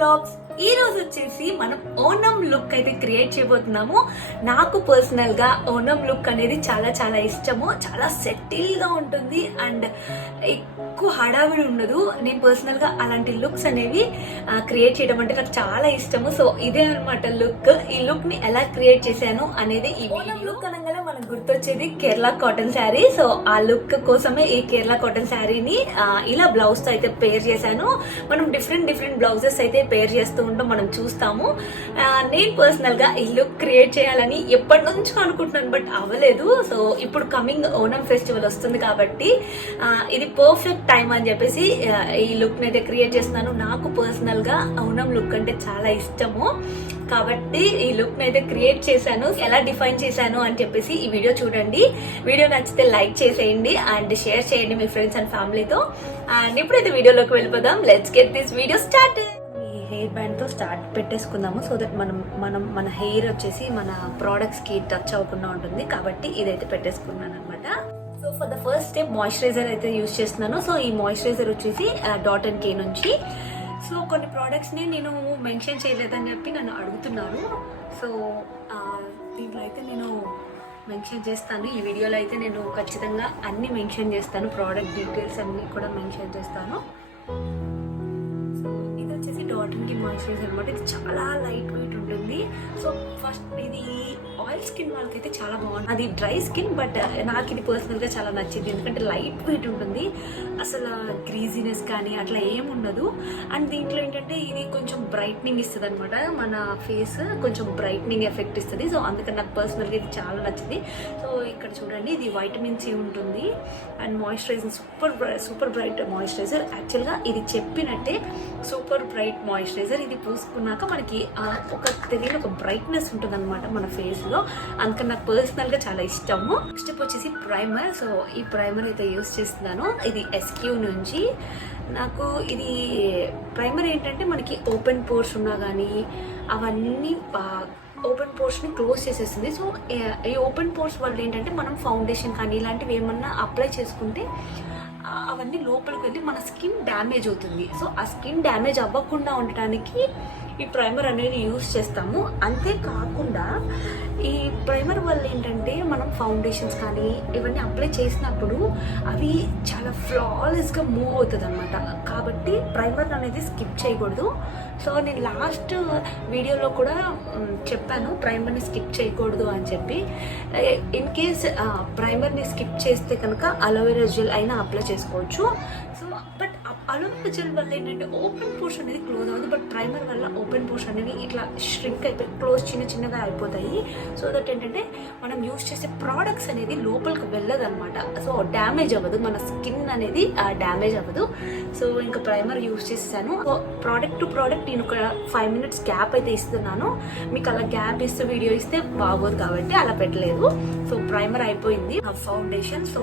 Vlogs. ఈ రోజు వచ్చేసి మనం ఓనం లుక్ అయితే క్రియేట్ చేయబోతున్నాము. నాకు పర్సనల్ గా ఓనం లుక్ అనేది చాలా చాలా ఇష్టము. చాలా సెటిల్ గా ఉంటుంది అండ్ ఎక్కువ హడావిడి ఉండదు. నేను పర్సనల్ గా అలాంటి లుక్స్ అనేవి క్రియేట్ చేయడం అంటే నాకు చాలా ఇష్టము. సో ఇదే అనమాట లుక్. ఈ లుక్ ని ఎలా క్రియేట్ చేశాను అనేది ఈ ఓనం లుక్ అనగానే మనకు గుర్తొచ్చేది కేరళ కాటన్ శారీ. సో ఆ లుక్ కోసమే ఈ కేరళ కాటన్ శారీని ఇలా బ్లౌజ్ తో అయితే పేర్ చేశాను. మనం డిఫరెంట్ బ్లౌజెస్ అయితే పేర్ చేస్తూ ఉంటాం, మనం చూస్తాము. నేను పర్సనల్ గా ఈ లుక్ క్రియేట్ చేయాలని ఎప్పటి నుంచో అనుకుంటున్నాను, బట్ అవ్వలేదు. సో ఇప్పుడు కమింగ్ ఓనం ఫెస్టివల్ వస్తుంది కాబట్టి ఇది పర్ఫెక్ట్ టైం అని చెప్పేసి ఈ లుక్ ని అయితే క్రియేట్ చేస్తున్నాను. నాకు పర్సనల్ గా ఓనం లుక్ అంటే చాలా ఇష్టము కాబట్టి ఈ లుక్ ని అయితే క్రియేట్ చేశాను. ఎలా డిఫైన్ చేశాను అని చెప్పేసి ఈ వీడియో చూడండి. వీడియో నచ్చితే లైక్ చేసేయండి అండ్ షేర్ చేయండి మీ ఫ్రెండ్స్ అండ్ ఫ్యామిలీతో. అండ్ ఇప్పుడైతే వీడియోలోకి వెళ్ళిపోదాం. Let's get this video start. ఈ హెయిర్ బ్యాండ్ తో స్టార్ట్ పెట్టేసుకుందాము. సో దట్ మన హెయిర్ వచ్చేసి మన ప్రోడక్ట్స్ కి టచ్ అవ్వకుండా ఉంటుంది కాబట్టి ఇదైతే పెట్టేసుకున్నాను అనమాట. So for the first step moisturiser అయితే యూజ్ చేస్తున్నాను. సో ఈ మాయిశ్చరైజర్ వచ్చేసి .K నుంచి. సో కొన్ని ప్రోడక్ట్స్ని నేను మెన్షన్ చేయలేదని చెప్పి నన్ను అడుగుతున్నారు. సో దీంట్లో అయితే నేను మెన్షన్ చేస్తాను. ఈ వీడియోలో అయితే నేను ఖచ్చితంగా అన్ని మెన్షన్ చేస్తాను. ప్రోడక్ట్ డీటెయిల్స్ అన్నీ కూడా మెన్షన్ చేస్తాను. సో ఇది వచ్చేసి .K మాయిశ్చరైజర్ అనమాట. ఇది చాలా లైట్ వెయిట్ ఉంటుంది. సో ఫస్ట్ ఇది ఆయిల్ స్కిన్ వాళ్ళకైతే చాలా బాగుంటుంది. అది డ్రై స్కిన్, బట్ నాకు ఇది పర్సనల్గా చాలా నచ్చింది. ఎందుకంటే లైట్ వెయిట్ ఉంటుంది, అసలు గ్రీజీనెస్ కానీ అట్లా ఏముండదు. అండ్ దీంట్లో ఏంటంటే ఇది కొంచెం బ్రైట్నింగ్ ఇస్తుంది అనమాట. మన ఫేస్ కొంచెం బ్రైట్నింగ్ ఎఫెక్ట్ ఇస్తుంది. సో అందుకని నాకు పర్సనల్గా ఇది చాలా నచ్చింది. సో ఇక్కడ చూడండి, ఇది వైటమిన్ C ఉంటుంది and moisturiser super bright moisturiser. యాక్చువల్గా ఇది చెప్పినట్టే సూపర్ బ్రైట్ మాయిశ్చరైజర్. ఇది పూసుకున్నాక మనకి తెలియని ఒక బ్రైట్నెస్ ఉంటుంది అనమాట మన ఫేస్లో. అందుకని నాకు పర్సనల్గా చాలా ఇష్టము. నెక్స్ట్ వచ్చేసి ప్రైమర్. సో ఈ ప్రైమర్ అయితే యూస్ చేస్తున్నాను. ఇది SQ నుంచి. నాకు ఇది ప్రైమర్ ఏంటంటే మనకి ఓపెన్ పోర్స్ ఉన్నా కానీ అవన్నీ ఓపెన్ పోర్స్ని క్లోజ్ చేసేస్తుంది. సో ఈ ఓపెన్ పోర్స్ వల్ల ఏంటంటే మనం ఫౌండేషన్ కానీ ఇలాంటివి ఏమన్నా అప్లై చేసుకుంటే అవన్నీ లోపలికి వెళ్ళి మన స్కిన్ డ్యామేజ్ అవుతుంది. సో ఆ స్కిన్ డ్యామేజ్ అవ్వకుండా ఉండటానికి ఈ ప్రైమర్ అనేది యూజ్ చేస్తాము. అంతేకాకుండా ఈ ప్రైమర్ వల్ల ఏంటంటే మనం ఫౌండేషన్స్ కానీ ఇవన్నీ అప్లై చేసినప్పుడు అవి చాలా ఫ్లాలెస్గా మూవ్ అవుతుంది అనమాట. కాబట్టి ప్రైమర్ అనేది స్కిప్ చేయకూడదు. సో నేను లాస్ట్ వీడియోలో కూడా చెప్పాను ప్రైమర్ని స్కిప్ చేయకూడదు అని చెప్పి. ఇన్ కేస్ ప్రైమర్ని స్కిప్ చేస్తే కనుక అలోవెరా జెల్ అయినా అప్లై చేసుకోవచ్చు. సో బట్ అలోవెరా జెల్ వల్ల ఏంటంటే ఓపెన్ పోర్స్ అనేది క్లోజ్ అవ్వదు, బట్ ప్రైమర్ వల్ల ఓపెన్ పోర్స్ అనేవి ఇట్లా ష్రింక్ అయిపోయి క్లోజ్ చిన్నగా అయిపోతాయి. సో దట్ ఏంటంటే మనం యూజ్ చేసే ప్రోడక్ట్స్ అనేది లోపలికి వెళ్ళదు అనమాట. సో డ్యామేజ్ అవ్వదు, మన స్కిన్ అనేది డ్యామేజ్ అవ్వదు. సో ఇంకా ప్రైమర్ యూజ్ చేసాను. సో ప్రోడక్ట్ టు ప్రోడక్ట్ నేను ఒక 5 minutes గ్యాప్ అయితే ఇస్తున్నాను. మీకు అలా గ్యాప్ ఇస్తే వీడియో ఇస్తే బాగోదు కాబట్టి అలా పెట్టలేదు. సో ప్రైమర్ అయిపోయింది. ఫౌండేషన్. సో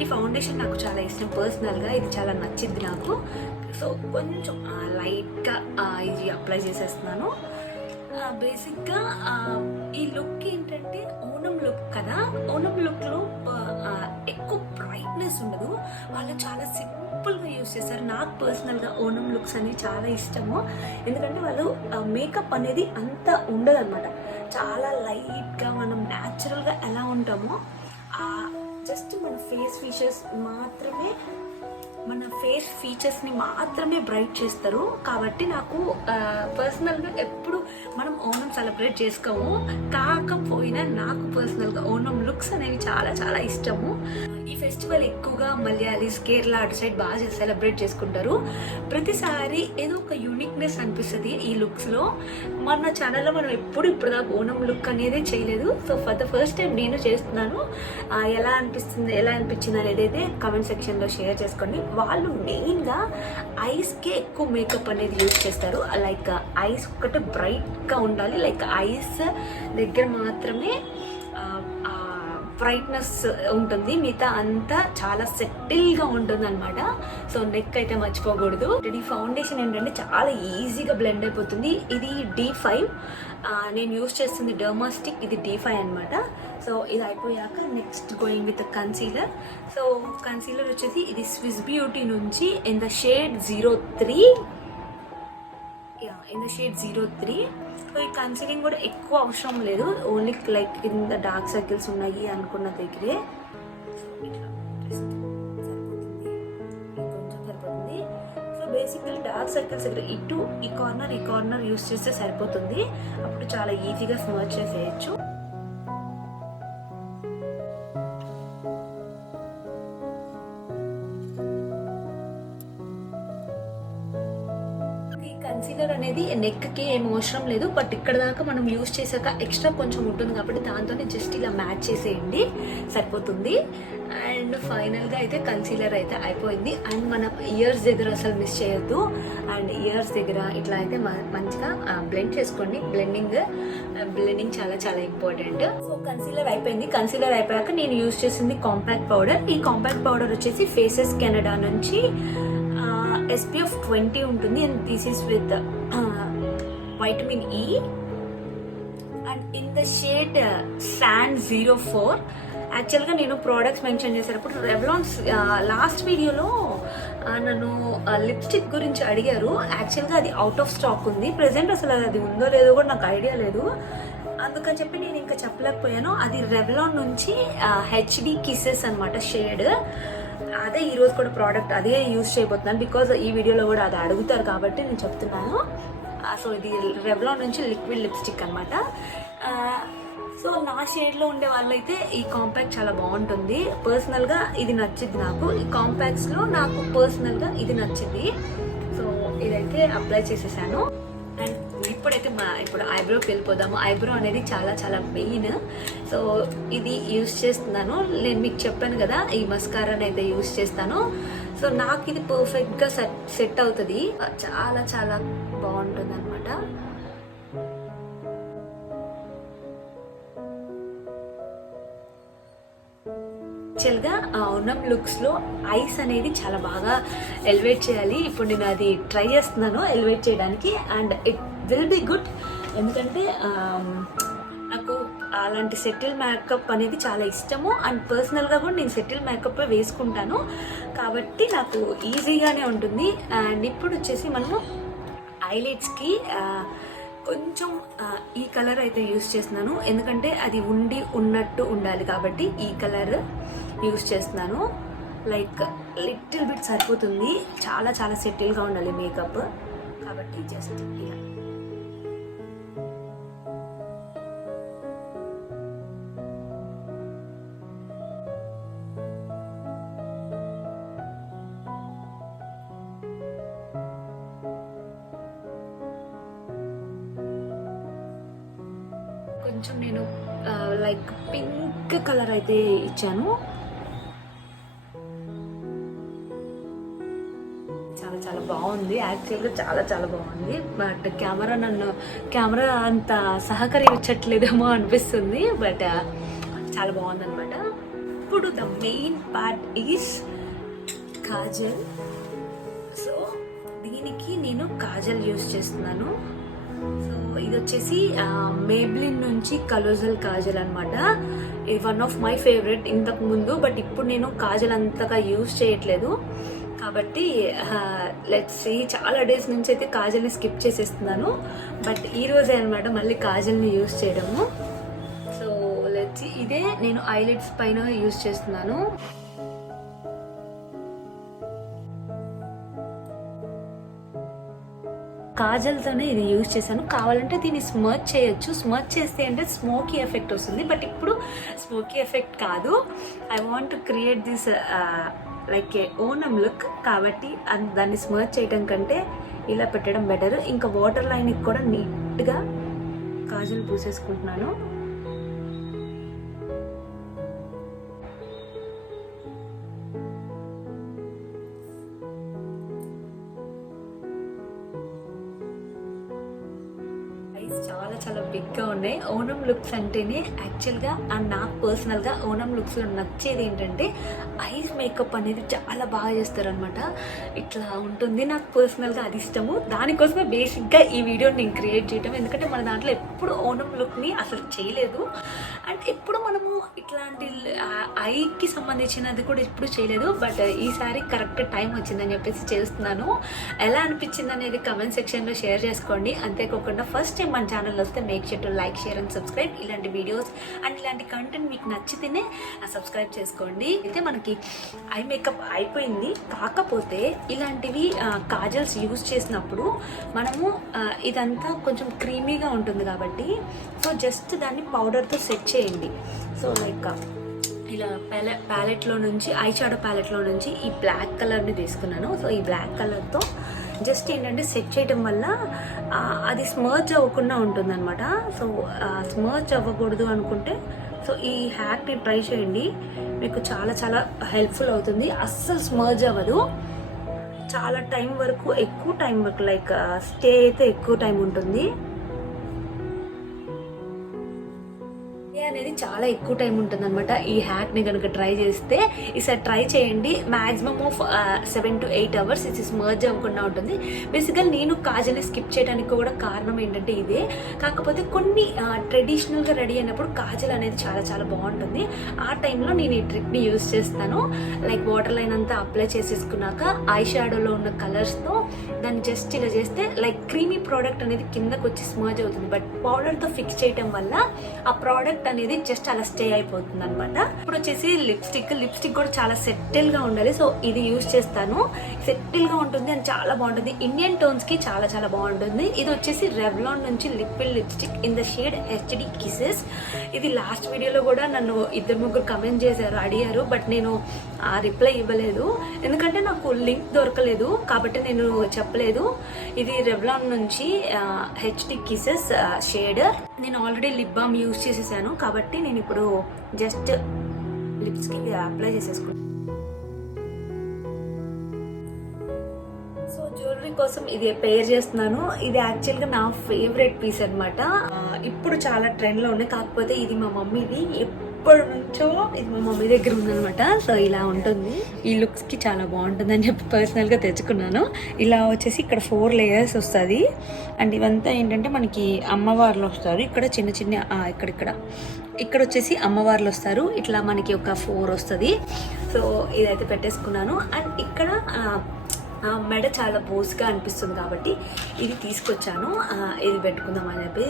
ఈ ఫౌండేషన్ నాకు చాలా ఇష్టం పర్సనల్గా. ఇది చాలా నచ్చింది నాకు. సో కొంచెం లైట్గా ఇది అప్లై చేసేస్తున్నాను. బేసిక్గా ఈ లుక్ ఏంటంటే ఓనం లుక్ కదా. ఓనం లుక్లో ఎక్కువ బ్రైట్నెస్ ఉండదు, వాళ్ళు చాలా సింపుల్గా యూజ్ చేస్తారు. నాకు పర్సనల్గా ఓనం లుక్స్ అనేవి చాలా ఇష్టము. ఎందుకంటే వాళ్ళు మేకప్ అనేది అంత ఉండదు అనమాట. చాలా లైట్గా మనం న్యాచురల్గా ఎలా ఉంటామో జస్ట్ మన ఫేస్ ఫీచర్స్ని మాత్రమే బ్రైట్ చేస్తారు. కాబట్టి నాకు పర్సనల్గా ఎప్పుడు మనం ఓనం సెలబ్రేట్ చేసుకోము, కాకపోయినా నాకు పర్సనల్గా ఓనం లుక్స్ అనేవి చాలా చాలా ఇష్టము. ఈ ఫెస్టివల్ ఎక్కువగా మలయాళీస్, కేరళ అటు సైడ్ బాగా సెలబ్రేట్ చేసుకుంటారు. ప్రతిసారి ఏదో ఒక యూనిక్నెస్ అనిపిస్తుంది ఈ లుక్స్లో. మన ఛానల్లో మనం ఇప్పుడు దాకా ఓనం లుక్ అనేది చేయలేదు. So for the first time నేను చేస్తున్నాను. ఎలా అనిపించింది అనేది అయితే కామెంట్ సెక్షన్లో షేర్ చేసుకోండి. వాళ్ళు మెయిన్గా ఐస్కే ఎక్కువ మేకప్ అనేది యూజ్ చేస్తారు. లైక్ ఐస్ ఒకటి బ్రైట్గా ఉండాలి, లైక్ ఐస్ దగ్గర మాత్రమే బ్రైట్నెస్ ఉంటుంది, మిగతా అంతా చాలా సెటిల్గా ఉంటుంది అనమాట. సో నెక్ అయితే మర్చిపోకూడదు. ఈ ఫౌండేషన్ ఏంటంటే చాలా ఈజీగా బ్లెండ్ అయిపోతుంది. ఇది D5, నేను యూజ్ చేస్తుంది డర్మాస్టిక్. ఇది D5 అనమాట. సో ఇది అయిపోయాక next going with concealer. So concealer వచ్చేసి ఇది స్విస్ బ్యూటీ నుంచి in the shade 03. In the shade 03. So ఈ కన్సీలింగ్ కూడా ఎక్కువ అవసరం లేదు, ఓన్లీ లైక్ కింద డార్క్ సర్కిల్స్ ఉన్నాయి అనుకున్న దగ్గరే ఇట్లా జస్ట్ సరిపోతుంది, కొంచెం సరిపోతుంది. సో బేసికలీ డార్క్ సర్కిల్స్ దగ్గర ఇటు ఈ కార్నర్ యూస్ చేస్తే సరిపోతుంది. అప్పుడు చాలా ఈజీగా స్మర్చ్ చేసేయచ్చు. కన్సీలర్ అనేది నెక్కి ఏం అవసరం లేదు, బట్ ఇక్కడ దాకా మనం యూస్ చేసాక ఎక్స్ట్రా కొంచెం ఉంటుంది కాబట్టి దాంతోనే జస్ట్ ఇలా మ్యాచ్ చేసేయండి సరిపోతుంది. అండ్ ఫైనల్గా అయితే కన్సీలర్ అయితే అయిపోయింది. అండ్ మనం ఇయర్స్ దగ్గర అసలు మిస్ చేయొద్దు. అండ్ ఇయర్స్ దగ్గర ఇట్లా అయితే మంచిగా బ్లెండ్ చేసుకోండి. బ్లెండింగ్ చాలా చాలా ఇంపార్టెంట్. సో కన్సీలర్ అయిపోయింది. కన్సీలర్ అయిపోయాక నేను యూస్ చేసింది కాంపాక్ట్ పౌడర్. ఈ కాంపాక్ట్ పౌడర్ వచ్చేసి ఫేసెస్ కెనడా నుంచి SPF 20 ఉంటుంది. And this is with vitamin E and in the shade sand 04. యాక్చువల్గా నేను ప్రోడక్ట్స్ మెన్షన్ చేసేటప్పుడు రెవ్లాన్ లాస్ట్ వీడియోలో నన్ను లిప్స్టిక్ గురించి అడిగారు. యాక్చువల్గా అది అవుట్ ఆఫ్ స్టాక్ ఉంది ప్రెసెంట్. అసలు అది ఉందో లేదో కూడా నాకు ఐడియా లేదు, అందుకని చెప్పి నేను ఇంకా చెప్పలేకపోయాను. అది రెవ్లాన్ నుంచి HD కిసెస్ అనమాట షేడ్. అదే ఈరోజు కూడా ప్రోడక్ట్ అదే యూజ్ చేయబోతున్నాను, బికాజ్ ఈ వీడియోలో కూడా అది అడుగుతారు కాబట్టి నేను చెప్తున్నాను. సో ఇది రెవ్లాన్ నుంచి లిక్విడ్ లిప్స్టిక్ అనమాట. సో నా షేడ్లో ఉండే వాళ్ళైతే ఈ కాంపాక్ట్ చాలా బాగుంటుంది. పర్సనల్గా ఇది నచ్చింది నాకు. ఈ కాంపాక్ట్స్లో నాకు పర్సనల్గా ఇది నచ్చింది. సో ఇదైతే అప్లై చేసేసాను. అండ్ ఇప్పుడు ఐబ్రోకి వెళ్ళిపోదాము. ఐబ్రో అనేది చాలా చాలా మెయిన్. సో ఇది యూస్ చేస్తున్నాను. నేను మీకు చెప్పాను కదా, ఈ మస్కారాని అయితే యూస్ చేస్తాను. సో నాకు ఇది పర్ఫెక్ట్గా సెట్ అవుతుంది, చాలా చాలా బాగుంటుంది అనమాట. యాక్చువల్గా ఓనం లుక్స్లో ఐస్ అనేది చాలా బాగా ఎలివేట్ చేయాలి. ఇప్పుడు నేను అది ట్రై చేస్తున్నాను ఎలివేట్ చేయడానికి. And it will be good, ఎందుకంటే నాకు అలాంటి సెటిల్ మేకప్ అనేది చాలా ఇష్టము. అండ్ పర్సనల్గా కూడా నేను సెటిల్ మేకప్ వేసుకుంటాను కాబట్టి నాకు ఈజీగానే ఉంటుంది. అండ్ ఇప్పుడు వచ్చేసి మనము ఐలైట్స్కి కొంచెం ఈ కలర్ అయితే యూస్ చేస్తున్నాను, ఎందుకంటే అది ఉన్నట్టు ఉండాలి కాబట్టి ఈ కలర్ యూస్ చేస్తున్నాను. లైక్ లిటిల్ బిట్ సరిపోతుంది, చాలా చాలా సెటిల్గా ఉండాలి మేకప్ కాబట్టి జస్ట్ ఇలా. కొంచెం నేను లైక్ పింక్ కలర్ అయితే ఇచ్చాను. చాలా చాలా బాగుంది, యాక్చువల్గా చాలా చాలా బాగుంది. బట్ కెమెరా అంత సహకరించట్లేదేమో అనిపిస్తుంది, బట్ చాలా బాగుంది అనమాట. ఇప్పుడు the main part is Kajal. So దీనికి నేను కాజల్ యూస్ చేస్తున్నాను. సో ఇది వచ్చేసి మేబ్లిన్ నుంచి కలోజల్ కాజల్ అనమాట. ఇది వన్ ఆఫ్ మై ఫేవరెట్ ఇంతకు ముందు, బట్ ఇప్పుడు నేను కాజల్ అంతగా యూజ్ చేయట్లేదు కాబట్టి లెట్స్ సీ. చాలా డేస్ నుంచి అయితే కాజల్ని స్కిప్ చేసేస్తున్నాను, బట్ ఈ రోజే అనమాట మళ్ళీ కాజల్ని యూజ్ చేయడము. So let's see. ఇదే నేను ఐలైట్స్ పైన యూజ్ చేస్తున్నాను. కాజల్తోనే ఇది యూజ్ చేశాను. కావాలంటే దీన్ని స్మర్చ్ చేయొచ్చు. స్మర్చ్ చేస్తే అంటే స్మోకీ ఎఫెక్ట్ వస్తుంది, బట్ ఇప్పుడు స్మోకీ ఎఫెక్ట్ కాదు. I want to create this like A Onam look కాబట్టి దాన్ని స్మర్చ్ చేయడం కంటే ఇలా పెట్టడం బెటర్. ఇంకా వాటర్ లైన్కి కూడా నీట్గా కాజల్ పూసేసుకుంటున్నాను. చాలా చాలా బిగ్గా ఉన్నాయి. ఓనం లుక్స్ అంటేనే యాక్చువల్గా అండ్ నాకు పర్సనల్గా ఓనం లుక్స్లో నచ్చేది ఏంటంటే ఐస్ మేకప్ అనేది చాలా బాగా చేస్తారనమాట. ఇట్లా ఉంటుంది, నాకు పర్సనల్గా అది ఇష్టము. దానికోసమే బేసిక్గా ఈ వీడియోని నేను క్రియేట్ చేయటం. ఎందుకంటే మన దాంట్లో ఎప్పుడు ఓనం లుక్ని అసలు చేయలేదు అండ్ ఎప్పుడు మనము ఇట్లాంటి ఐకి సంబంధించినది కూడా ఎప్పుడు చేయలేదు. బట్ ఈసారి కరెక్ట్ టైం వచ్చిందని చెప్పేసి చేస్తున్నాను. ఎలా అనిపించింది అనేది కమెంట్ సెక్షన్లో షేర్ చేసుకోండి. అంతేకాకుండా ఫస్ట్ టైం మన ఛానల్ వస్తే make sure to like, share and subscribe. ఇలాంటి వీడియోస్ అండ్ ఇలాంటి కంటెంట్ మీకు నచ్చితేనే సబ్స్క్రైబ్ చేసుకోండి. అయితే మనకి ఐ మేకప్ అయిపోయింది. కాకపోతే ఇలాంటివి కాజల్స్ యూజ్ చేసినప్పుడు మనము ఇదంతా కొంచెం క్రీమీగా ఉంటుంది కాబట్టి సో జస్ట్ దాన్ని పౌడర్తో సెట్ చేయండి. సో లైక్ ఇలా ప్యాలెట్లో నుంచి ఐ షాడో ప్యాలెట్లో నుంచి ఈ బ్లాక్ కలర్ని తీసుకున్నాను. సో ఈ బ్లాక్ కలర్తో జస్ట్ ఏంటంటే సెట్ చేయడం వల్ల అది స్మర్జ్ అవ్వకుండా ఉంటుందన్నమాట. సో స్మర్జ్ అవ్వకూడదు అనుకుంటే సో ఈ హ్యాక్ని ట్రై చేయండి, మీకు చాలా చాలా హెల్ప్ఫుల్ అవుతుంది. అస్సలు స్మర్జ్ అవ్వదు. చాలా టైం వరకు, ఎక్కువ టైం వరకు లైక్ స్టే అయితే ఎక్కువ టైం ఉంటుంది. అనేది చాలా ఎక్కువ టైం ఉంటుంది అనమాట. ఈ హ్యాక్ని కనుక ట్రై చేస్తే ఈసారి ట్రై చేయండి. మ్యాక్సిమమ్ ఆఫ్ 7 to 8 hours ఇది స్మర్జ్ అవ్వకుండా ఉంటుంది. బేసిక్గా నేను కాజల్ని స్కిప్ చేయడానికి కూడా కారణం ఏంటంటే ఇదే. కాకపోతే కొన్ని ట్రెడిషనల్గా రెడీ అయినప్పుడు కాజల్ అనేది చాలా చాలా బాగుంటుంది. ఆ టైంలో నేను ఈ ట్రిక్ని యూజ్ చేస్తాను. లైక్ వాటర్ లైన్ అంతా అప్లై చేసేసుకున్నాక ఐ షాడోలో ఉన్న కలర్స్తో దాన్ని జస్ట్ ఇలా చేస్తే లైక్ క్రీమీ ప్రోడక్ట్ అనేది కిందకు వచ్చి స్మర్జ్ అవుతుంది. బట్ పౌడర్తో ఫిక్స్ చేయడం వల్ల ఆ ప్రోడక్ట్ అనేది జస్ట్ అలా స్టే అయిపోతుంది అనమాట. ఇప్పుడు వచ్చేసి లిప్స్టిక్ కూడా చాలా సెటిల్ గా ఉండాలి. సో ఇది యూజ్ చేస్తాను. సెటిల్ గా ఉంటుంది అండ్ చాలా బాగుంటుంది. ఇండియన్ టోన్స్ కి చాలా చాలా బాగుంటుంది. ఇది వచ్చేసి రెవ్లాన్ నుంచి liquid lipstick in the shade HD kisses. ఇది లాస్ట్ వీడియోలో కూడా నన్ను 2-3 కమెంట్ చేశారు, అడిగారు. బట్ నేను ఆ రిప్లై ఇవ్వలేదు, ఎందుకంటే నాకు లింక్ దొరకలేదు కాబట్టి నేను చెప్పలేదు. ఇది రెవ్లాన్ నుంచి హెచ్డి కిసెస్ షేడ్. నేను ఆల్రెడీ లిప్ బామ్ యూజ్ చేసేసాను కాబట్టి నేను ఇప్పుడు జస్ట్ లిప్స్కి అప్లై చేసేసుకుంటాను. సో జ్యువెలరీ కోసం ఇది పేర్ చేస్తున్నాను. ఇది యాక్చువల్గా నా ఫేవరెట్ పీస్ అనమాట. ఇప్పుడు చాలా ట్రెండ్లో ఉన్నాయి. కాకపోతే ఇది మా మమ్మీది, ఎప్పటి నుంచో ఇది మా మమ్మీ దగ్గర ఉందనమాట. సో ఇలా ఉంటుంది. ఈ లుక్స్కి చాలా బాగుంటుంది అని చెప్పి పర్సనల్గా తెచ్చుకున్నాను. ఇలా వచ్చేసి ఇక్కడ 4 layers వస్తుంది. అండ్ ఇవంతా ఏంటంటే మనకి అమ్మవార్లు వస్తారు. ఇక్కడ చిన్న చిన్న ఇక్కడ వచ్చేసి అమ్మవార్లు వస్తారు. ఇట్లా మనకి ఒక 4 వస్తుంది. సో ఇదైతే పెట్టేసుకున్నాను. అండ్ ఇక్కడ మెడ చాలా బోస్గా అనిపిస్తుంది కాబట్టి ఇది తీసుకొచ్చాను. ఇది పెట్టుకుందాం అని చెప్పి.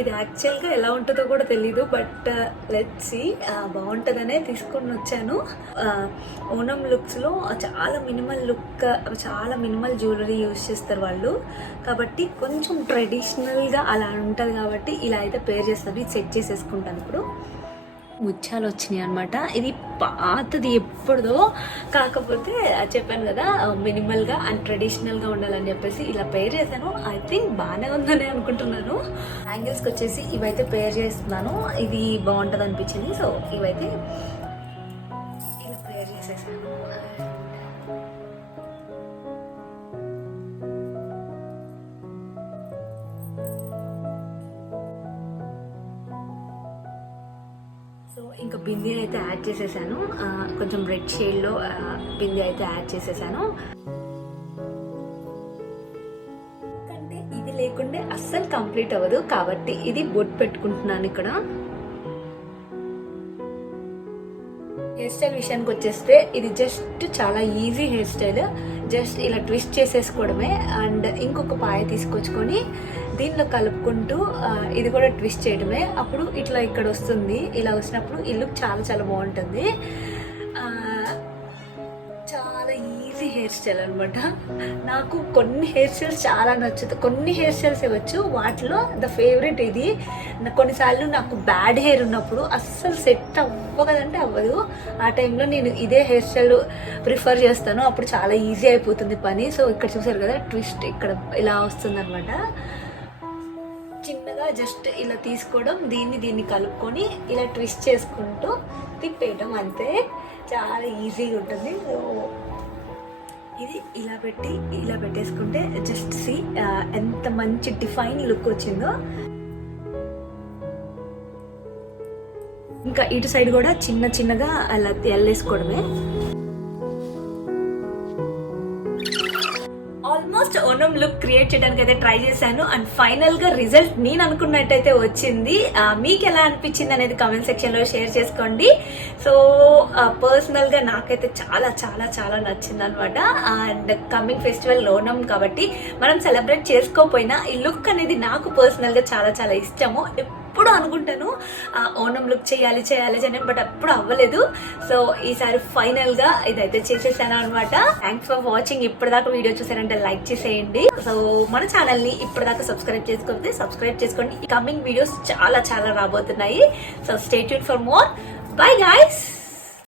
ఇది యాక్చువల్గా ఎలా ఉంటుందో కూడా తెలీదు, బట్ లెట్స్ సీ. బాగుంటుందనే తీసుకొని వచ్చాను. ఓనం లుక్స్లో చాలా మినిమల్ జ్యువెలరీ యూజ్ చేస్తారు వాళ్ళు, కాబట్టి కొంచెం ట్రెడిషనల్గా అలా ఉంటుంది కాబట్టి ఇలా అయితే పేర్ చేస్తాను. ఇది సెట్ చేసేసుకుంటాను. ఇప్పుడు ముత్యాలు వచ్చినాయి అనమాట. ఇది పాతది ఎప్పుడుదో, కాకపోతే చెప్పాను కదా మినిమల్గా అండ్ ట్రెడిషనల్గా ఉండాలని చెప్పేసి ఇలా పేర్ చేశాను. ఐ థింక్ బాగానే ఉందని అనుకుంటున్నాను. యాంగిల్స్కి వచ్చేసి ఇవైతే పేర్ చేస్తున్నాను. ఇది బాగుంటుంది అనిపించింది. సో ఇవైతే ఇలా పేర్ చేసేసాను. సో ఇంకా బిందీ అయితే యాడ్ చేసేసాను. కొంచెం రెడ్ షేడ్లో బిందీ అయితే యాడ్ చేసేసాను. అంటే ఇది లేకుంటే అస్సలు కంప్లీట్ అవ్వదు కాబట్టి ఇది బొట్టు పెట్టుకుంటున్నాను. ఇక్కడ హెయిర్ స్టైల్ విషయానికి వచ్చేస్తే ఇది జస్ట్ చాలా ఈజీ హెయిర్ స్టైల్. జస్ట్ ఇలా ట్విస్ట్ చేసేసుకోవడమే. అండ్ ఇంకొక పాయ తీసుకొచ్చుకొని దీనిలో కలుపుకుంటూ ఇది కూడా ట్విస్ట్ చేయడమే. అప్పుడు ఇట్లా ఇక్కడ వస్తుంది. ఇలా వచ్చినప్పుడు ఈ లుక్ చాలా చాలా బాగుంటుంది. చాలా ఈజీ హెయిర్ స్టైల్ అనమాట. నాకు కొన్ని హెయిర్ స్టైల్స్ చాలా నచ్చుతాయి. కొన్ని హెయిర్ స్టైల్స్ ఇవ్వచ్చు, వాటిలో ద ఫేవరెట్ ఇది. కొన్నిసార్లు నాకు బ్యాడ్ హెయిర్ ఉన్నప్పుడు అస్సలు సెట్ అవ్వకదంటే అవ్వదు. ఆ టైంలో నేను ఇదే హెయిర్ స్టైల్ ప్రిఫర్ చేస్తాను. అప్పుడు చాలా ఈజీ అయిపోతుంది పని. సో ఇక్కడ చూసారు కదా ట్విస్ట్ ఇక్కడ ఇలా వస్తుంది అనమాట. చిన్నగా జస్ట్ ఇలా తీసుకోవడం, దీన్ని కలుపుకొని ఇలా ట్విస్ట్ చేసుకుంటూ తిప్పేయడం, అంతే. చాలా ఈజీగా ఉంటుంది. సో ఇది ఇలా పెట్టేసుకుంటే జస్ట్ సీ ఎంత మంచి డిఫైన్ లుక్ వచ్చిందో. ఇంకా ఇటు సైడ్ కూడా చిన్న చిన్నగా అలా ఎల్లేసుకోవడమే. ఆల్మోస్ట్ ఓనం లుక్ క్రియేట్ చేయడానికి అయితే ట్రై చేశాను అండ్ ఫైనల్ గా రిజల్ట్ నేను అనుకున్నట్టయితే వచ్చింది. మీకు ఎలా అనిపించింది అనేది కామెంట్ సెక్షన్ లో షేర్ చేసుకోండి. సో పర్సనల్ గా నాకైతే చాలా చాలా చాలా నచ్చింది అనమాట. అండ్ కమింగ్ ఫెస్టివల్ ఓనం కాబట్టి మనం సెలబ్రేట్ చేసుకోకపోయినా ఈ లుక్ అనేది నాకు పర్సనల్ గా చాలా చాలా ఇష్టము. ఎప్పుడు అనుకుంటాను ఓనం లుక్ చేయాలి అని, బట్ అప్పుడు అవ్వలేదు. సో ఈసారి ఫైనల్ గా ఇదైతే చేసేసాను అనమాట. Thanks for watching. ఇప్పటిదాకా వీడియో చూసారంటే లైక్ చేసేయండి. సో మన ఛానల్ ని ఇప్పటిదాకా సబ్స్క్రైబ్ చేసుకోకపోతే సబ్స్క్రైబ్ చేసుకోండి. కమింగ్ వీడియోస్ చాలా చాలా రాబోతున్నాయి. So stay tune for more. Bye guys.